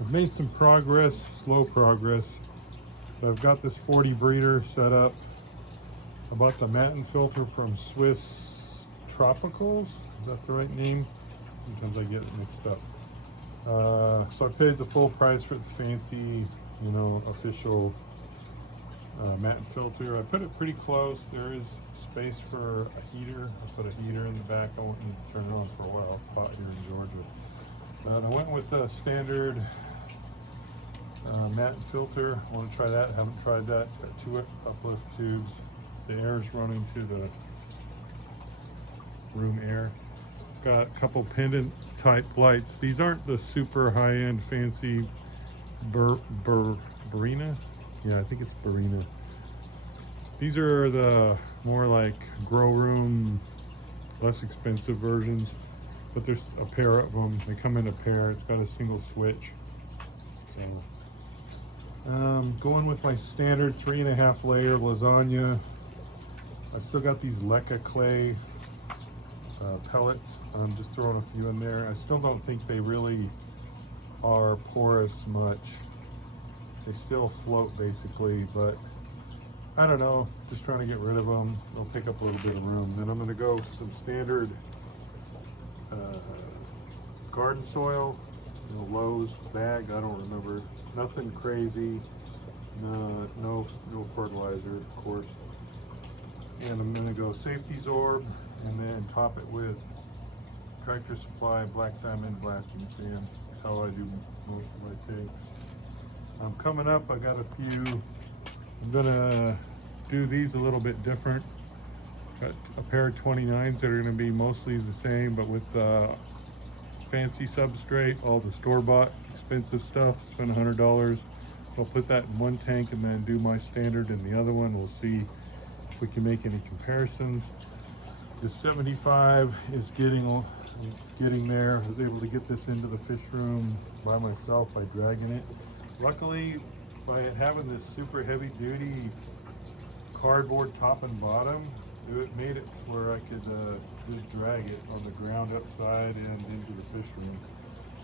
I've made some progress, slow progress. So I've got this 40 breeder set up. I bought the Matten filter from Swiss Tropicals. Is that the right name? Sometimes I get it mixed up. So I paid the full price for the fancy, you know, official Matten filter. I put it pretty close. There is space for a heater. I put a heater in the back. I won't need to turn it on for a while. It's hot here in Georgia. I went with the standard Matten filter. I want to try that. Haven't tried that. Got 2 uplift tubes. The air is running to the room air. Got a couple pendant type lights. These aren't the super high-end fancy Barina. Yeah, I think it's Barina. These are the more like grow room, less expensive versions, but there's a pair of them. They come in a pair. It's got a single switch. So, going with my standard 3.5 layer lasagna. I've still got these leca clay pellets. I'm just throwing a few in there. I still don't think they really are porous much. They still float basically, but I don't know, just trying to get rid of them. They'll take up a little bit of room. Then I'm going to go with some standard garden soil, you know, Lowe's bag. I don't remember. Nothing crazy. No fertilizer, of course. And I'm going to go safety Zorb and then top it with Tractor Supply Black Diamond blasting sand. That's how I do most of my tanks. Coming up, I got a few. I'm gonna do these a little bit different. Got a pair of 29s that are gonna be mostly the same, but with fancy substrate, all the store-bought expensive stuff. Spend $100. I'll put that in one tank and then do my standard in the other one. We'll see if we can make any comparisons. The 75 is getting there. I was able to get this into the fish room by myself by dragging it. Luckily, by having this super heavy duty cardboard top and bottom, it made it where I could just drag it on the ground upside and into the fish room.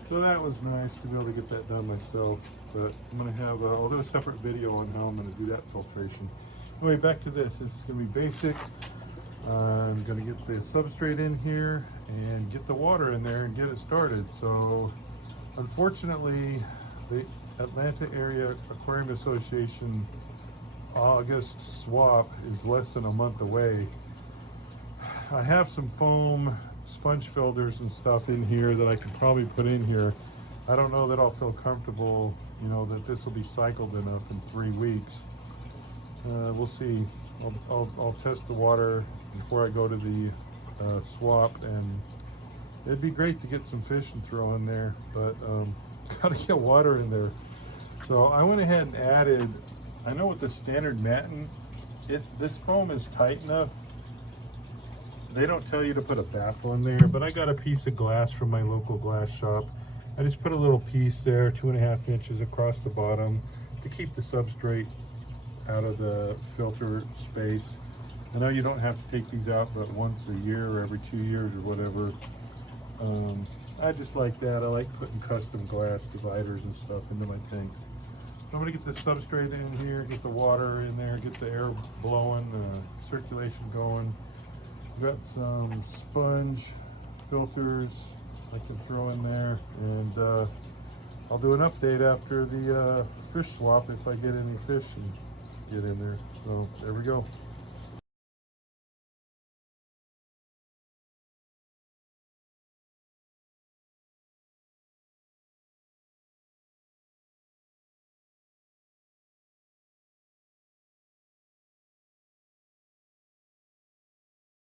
So that was nice to be able to get that done myself. But I'm gonna have, I'll do a separate video on how I'm gonna do that filtration. Anyway, back to this. This is gonna be basic. I'm gonna get the substrate in here and get the water in there and get it started. So unfortunately, the Atlanta Area Aquarium Association August swap is less than a month away. I have some foam sponge filters and stuff in here that I could probably put in here. I don't know that I'll feel comfortable, you know, that this will be cycled enough in 3 weeks. We'll see. I'll test the water before I go to the swap, and it'd be great to get some fish and throw in there, but gotta get water in there. So I went ahead and added, I know with the standard Matten, this foam is tight enough. They don't tell you to put a baffle in there, but I got a piece of glass from my local glass shop. I just put a little piece there, 2.5 inches across the bottom, to keep the substrate out of the filter space. I know you don't have to take these out but once a year or every 2 years or whatever. I just like that. I like putting custom glass dividers and stuff into my tanks. So I'm gonna get the substrate in here, get the water in there, get the air blowing, circulation going. Got some sponge filters I can throw in there, and I'll do an update after the fish swap if I get any fish and get in there. So there we go.